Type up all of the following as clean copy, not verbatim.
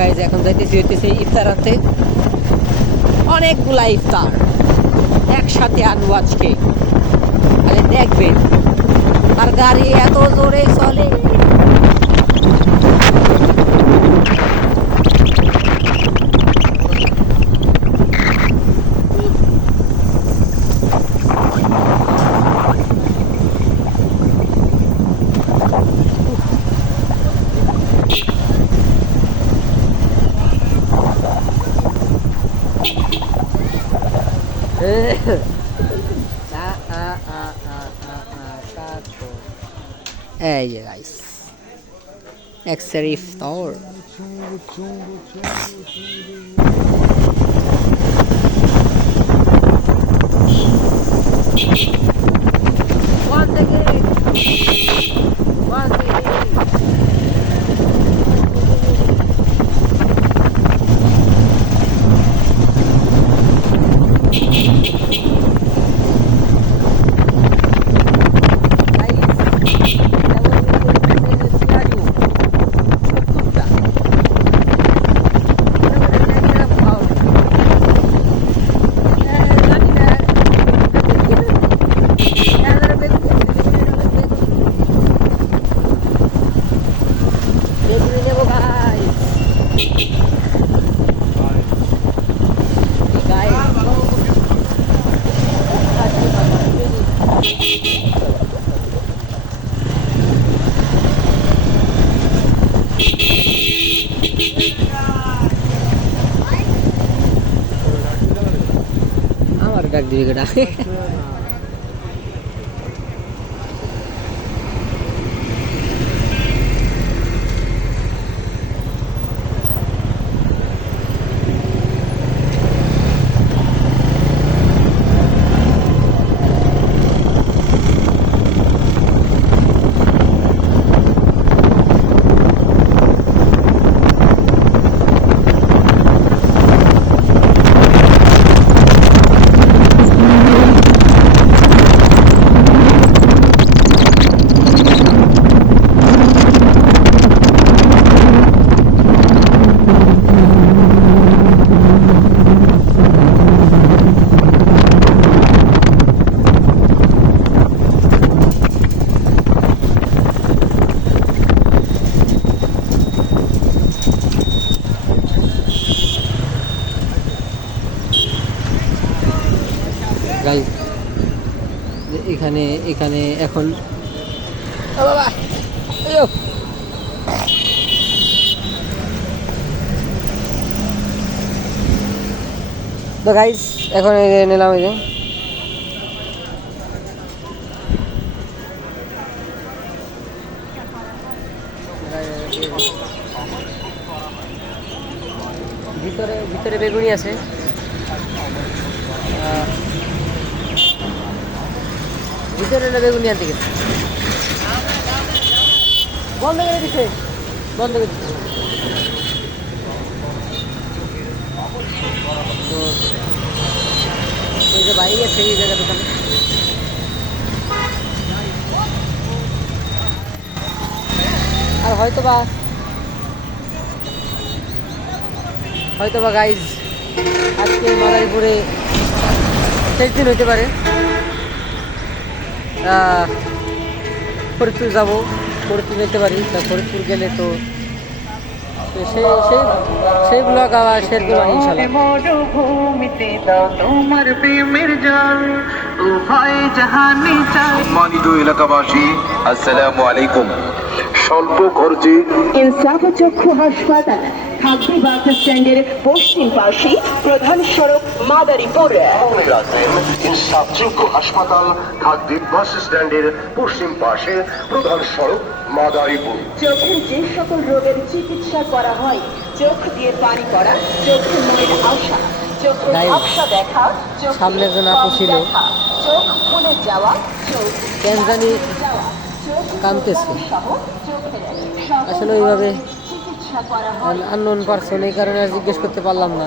Guys এখন হইতেছে ইফতার আনতে, অনেকগুলা ইফতার একসাথে আনবো আজকে। আরে দেখবেন আর গাড়ি এত জোরে চলে। এই যে গাইস এক্সের ইফতার। আমার ডাক দিবি কেডা? এখানে এখানে এখন বাবা তো গাইস এখন নিলাম এই যে ভিতরে ভিতরে বেগুনি আছে। ভিতরে না বেগুনি আনতে গেছে, বন্ধ করে দিচ্ছে, বন্ধ করে দিচ্ছে। তো এই যে বাইরে গেছে এই জায়গা দোকানে। আর হয়তোবা গাইজ আজকে মাদারীপুরে শেষ দিন হইতে পারে। ফরিদপুর যাবো, ফরিদপুর যেতে পারি। তা ফরিদপুর গেলে তো সেই ব্লগ আবার শেয়ার করবো ইনশাআল্লাহ। সম্মানিত এলাকাবাসী, আসসালামু আলাইকুম। স্বল্প খরচে ইনসাফ চক্ষু হাসপাতাল থাকবে বাস স্ট্যান্ডের পশ্চিম পাশে, প্রধান সড়ক মাদারীপুর। ইনসাফ চক্ষু হাসপাতাল থাকবে বাস স্ট্যান্ডের পশ্চিম পাশে, প্রধান সড়ক মাদারীপুর। চোখের যে সকল রোগের চিকিৎসা করা হয়, চোখ দিয়ে পানি পড়া, চোখে ময়ের আসা, চোখে ঝাপসা দেখা, সামনে একজন আপু ছিল, চোখ ফুলে যাওয়া, চোখ কেন জানি কাঁদতেছে। আসলে ওইভাবে আননোন পারসন, এই কারণে আর জিজ্ঞেস করতে পারলাম না।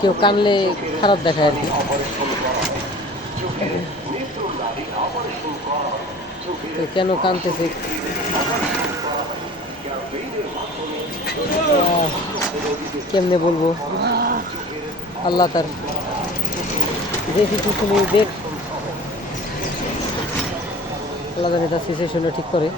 কেউ কানলে খারাপ দেখায় আর কি। তো কেন কাঁদতেছে কেমনে বলবো, আল্লাহ তার যে সিচুয়েশনে দেখ, আল্লাহ জানে তার সিচুয়েশনটা ঠিক করে।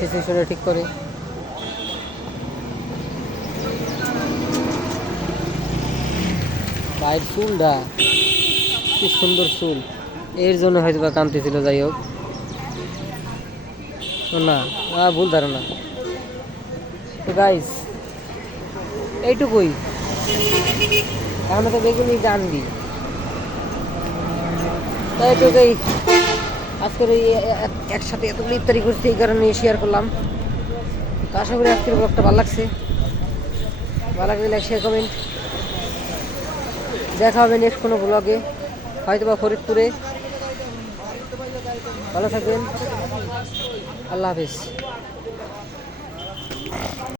সিচুয়েশনটা ঠিক করে। ভাইয়ের চুলটা কি সুন্দর চুল, এর জন্য হয়তো বা কামতেছিল। যাই হোক, না ভুল ধারণা। তো গাইস এইটুকুই, এখন তো বেগুনি জানবি। তাই এইটুকুই আজকের ওই একসাথে এতগুলো ইফতারি করছি, এই কারণে শেয়ার করলাম। তো আশা করি আজকের ব্লগটা ভালো লাগছে। ভালো লাগলে লাইক, শেয়ার, কমেন্ট। দেখা হবে নেক্সট কোনো ব্লগে, হয়তো বা ফরিদপুরে। ভালো থাকবেন, আল্লাহ হাফিজ।